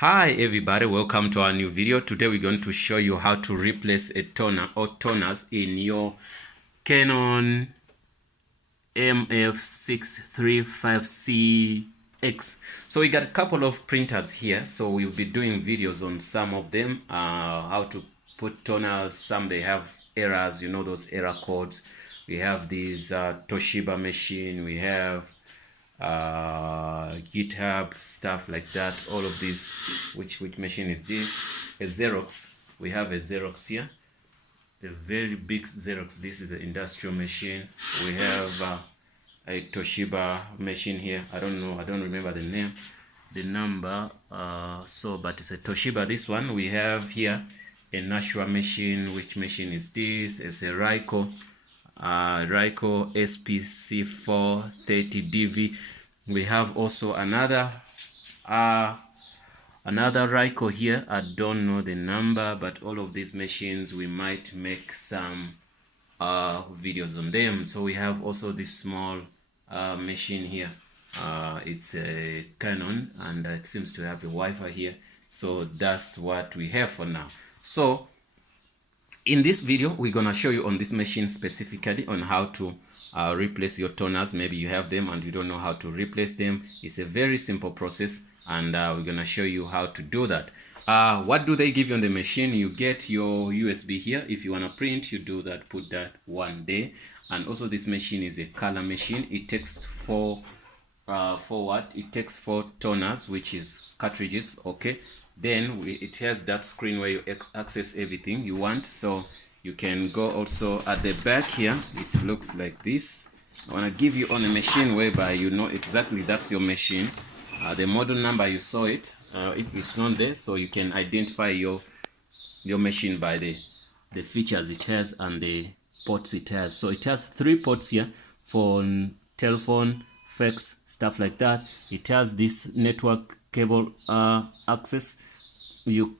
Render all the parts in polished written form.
Hi everybody, welcome to our new video. Today we're going to show you how to replace a toner or toners in your Canon MF635C X. So we got a couple of printers here, so we'll be doing videos on some of them, how to put toners. Some they have errors, you know, those error codes. We have these Toshiba machine, we have GitHub, stuff like that. All of these, which machine is this? A Xerox. We have a Xerox here, a very big Xerox. This is an industrial machine. We have a Toshiba machine here. I don't know, I don't remember the name, the number, but it's a Toshiba. This one we have here a Nashua machine. Which machine is this? It's a Ryko SPC430DV. We have also another Ryko here. I don't know the number, but all of these machines we might make some videos on them. So we have also this small machine here. It's a Canon, and it seems to have a Wi-Fi here. So that's what we have for now. So in this video, we're gonna show you on this machine specifically on how to replace your toners. Maybe you have them and you don't know how to replace them. It's a very simple process, and we're gonna show you how to do that. What do they give you on the machine? You get your USB here. If you wanna print, you do that, put that one day. And also this machine is a color machine. It takes four toners, which is cartridges. Okay, then it has that screen where you access everything you want. So you can go also at the back here. It looks like this. I want to give you on a machine whereby you know exactly that's your machine. The model number, you saw it. If it's not there, so you can identify your machine by the features it has and the ports it has. So it has 3 ports here for telephone, fax, stuff like that. It has this network cable access. You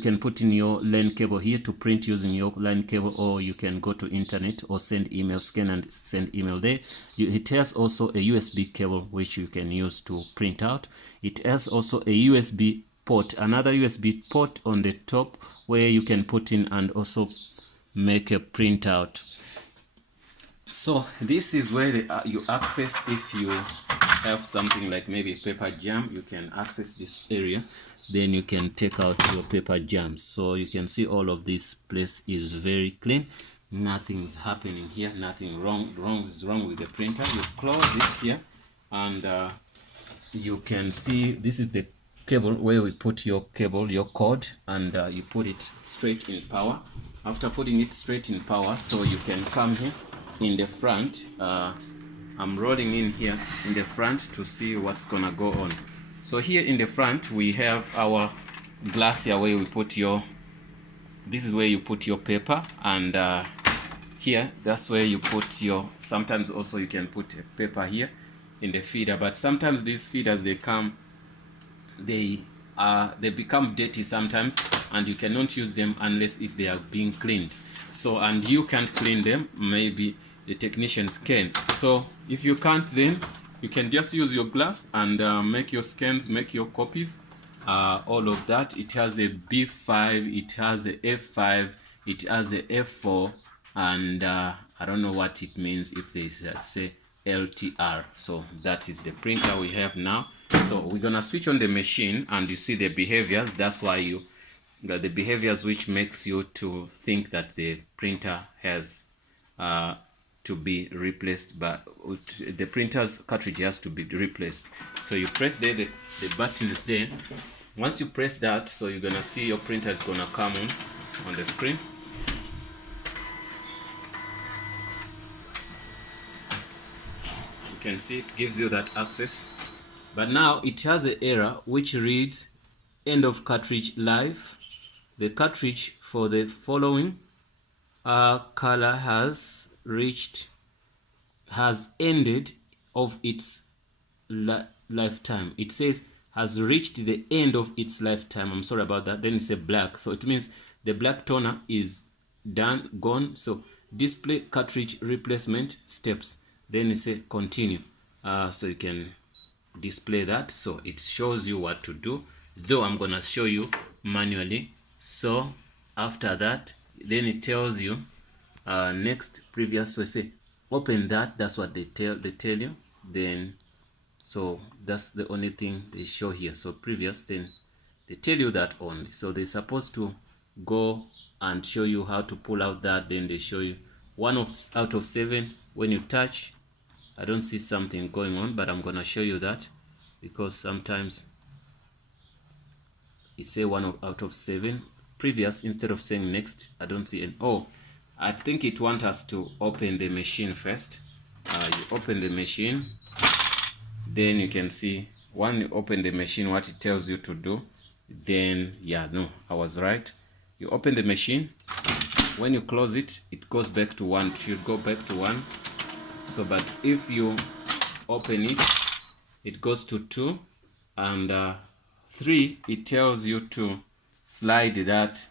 can put in your LAN cable here to print using your LAN cable, or you can go to internet or send email, scan and send email there. It has also a USB cable which you can use to print out. It has also a USB port, another USB port on the top where you can put in and also make a printout. So this is where you access. If you have something like maybe a paper jam, you can access this area, then you can take out your paper jams. So you can see all of this place is very clean, nothing's happening here, nothing wrong is wrong with the printer. You close it here, and you can see this is the cable where we put your cable, your cord, and you put it straight in power. After putting it straight in power, so you can come here in the front. I'm rolling in here in the front to see what's gonna go on. So here in the front we have our glass here where we put this is where you put your paper, and here that's where you put your, sometimes also you can put a paper here in the feeder, but sometimes these feeders they become dirty sometimes, and you cannot use them unless if they are being cleaned. So, and you can't clean them, maybe the technicians can. So if you can't, then you can just use your glass and make your scans, make your copies, all of that. It has a B5, it has a F5, it has a F4, and I don't know what it means if they say LTR. So that is the printer we have now. So we're gonna switch on the machine, and you see the behaviors. That's why the behaviors which makes you to think that the printer has to be replaced, but the printer's cartridge has to be replaced. So you press there, the button is there. Once you press that, so you're gonna see your printer is gonna come on the screen. You can see it gives you that access, but now it has an error which reads end of cartridge life. The cartridge for the following color has ended of its lifetime. It says has reached the end of its lifetime. I'm sorry about that. Then it's a black, so it means the black toner is done, gone. So display cartridge replacement steps, then it's a continue. So you can display that, so it shows you what to do. though I'm gonna show you manually. So after that, then it tells you next, previous. So say open that, that's what they tell you. Then so that's the only thing they show here. So previous, then they tell you that only. So they're supposed to go and show you how to pull out that. Then they show you 1 out of 7. When you touch, I don't see something going on, but I'm gonna show you that, because sometimes it say 1 out of 7 previous instead of saying next. I don't see any. Oh, I think it wants us to open the machine first. You open the machine, then you can see when you open the machine what it tells you to do. Then yeah, no, I was right. You open the machine. When you close it, it goes back to 1. It should go back to 1. So but if you open it, it goes to 2, and 3, it tells you to slide that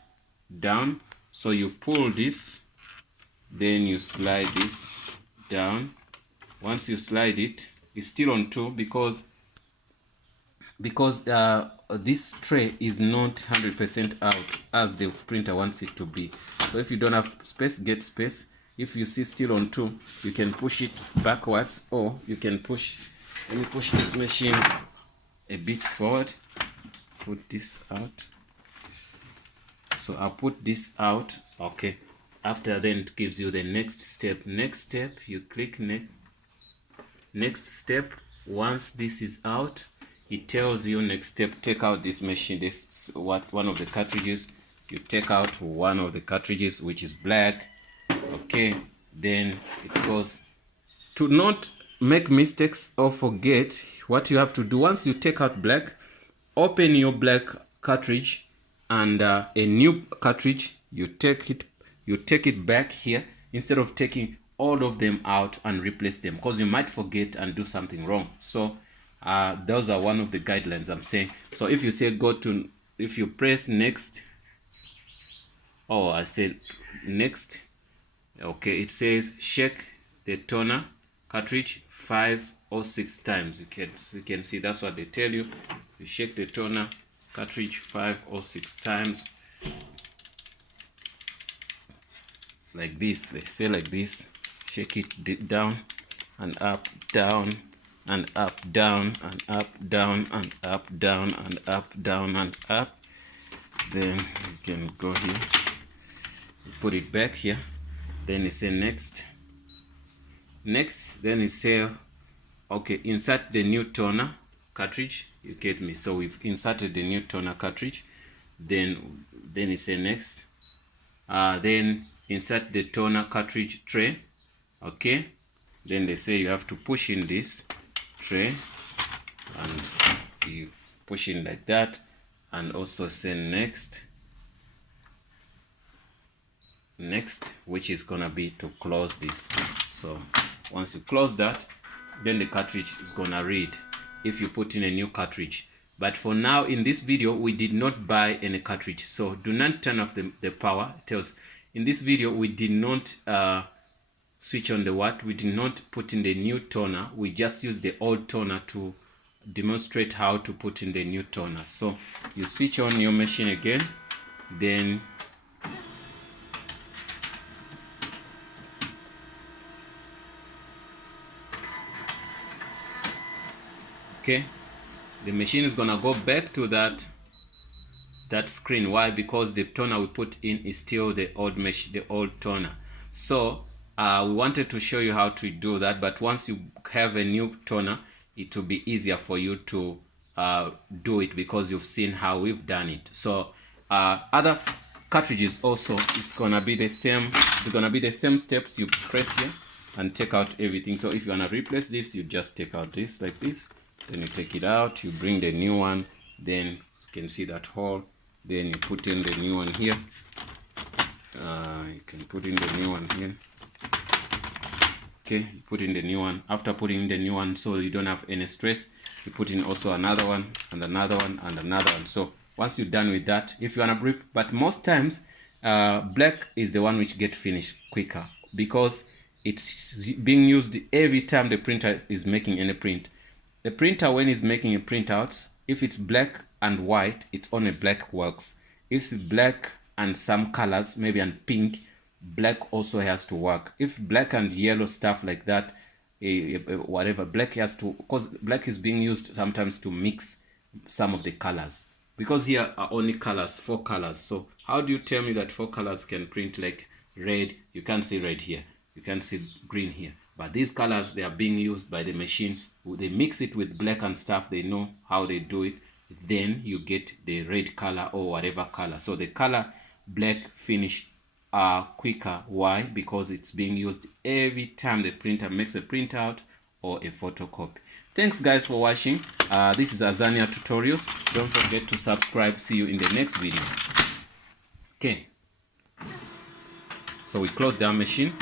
down. So you pull this, then you slide this down. Once you slide it, it's still on 2, because this tray is not 100% out as the printer wants it to be. So if you don't have space, get space. If you see still on 2, you can push it backwards, or you can push. Let me push this machine a bit forward. Put this out. So I'll put this out. Okay. After then it gives you the next step. Next step, you click next. Next step. Once this is out, it tells you next step, take out this machine. This one of the cartridges. You take out one of the cartridges, which is black. Okay. Then it goes to not make mistakes or forget what you have to do. Once you take out black, open your black cartridge and a new cartridge. You take it back here instead of taking all of them out and replace them, because you might forget and do something wrong. So those are one of the guidelines I'm saying. So if you say if you press next, I said next. Okay, it says shake the toner cartridge 5 or 6 times. You can see that's what they tell you. You shake the toner cartridge 5 or 6 times, like this. They say like this. Shake it down and up, down and up, down and up, down and up, down and up, down and up. Then you can go here, you put it back here. Then you say next. Then you say okay, insert the new toner cartridge. You get me? So we've inserted the new toner cartridge. Then you say next. Then insert the toner cartridge tray. Okay. Then they say you have to push in this tray, and you push in like that, and also say next, which is gonna be to close this. So once you close that, then the cartridge is gonna read if you put in a new cartridge. But for now, in this video, we did not buy any cartridge, so do not turn off the power. It tells in this video we did not switch on the watt. We did not put in the new toner. We just used the old toner to demonstrate how to put in the new toner. So you switch on your machine again, then okay, the machine is gonna go back to that screen. Why? Because the toner we put in is still the old toner. So we wanted to show you how to do that, but once you have a new toner, it will be easier for you to do it, because you've seen how we've done it. So other cartridges also, it's gonna be the same. It's gonna be the same steps. You press here and take out everything. So if you wanna replace this, you just take out this like this. Then you take it out. You bring the new one. Then you can see that hole. Then you put in the new one here. You can put in the new one here. Okay, you put in the new one. After putting in the new one, so you don't have any stress, you put in also another one and another one and another one. So once you're done with that, if you want to brief, but most times black is the one which get finished quicker, because it's being used every time the printer is making any print. The printer, when it's making a printout, If it's black and white, it's only black works. If it's black and some colors, maybe and pink, black also has to work. If black and yellow stuff like that, whatever, black has to, because black is being used sometimes to mix some of the colors. Because here are only colors, 4 colors. So how do you tell me that 4 colors can print like red? You can't see red here. You can't see green here. But these colors, they are being used by the machine. They mix it with black and stuff. They know how they do it. Then you get the red color or whatever color. So the color black finish are quicker. Why? Because it's being used every time the printer makes a printout or a photocopy. Thanks guys for watching. This is Azania Tutorials. Don't forget to subscribe. See you in the next video. Okay. So we close down machine.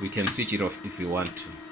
We can switch it off if we want to.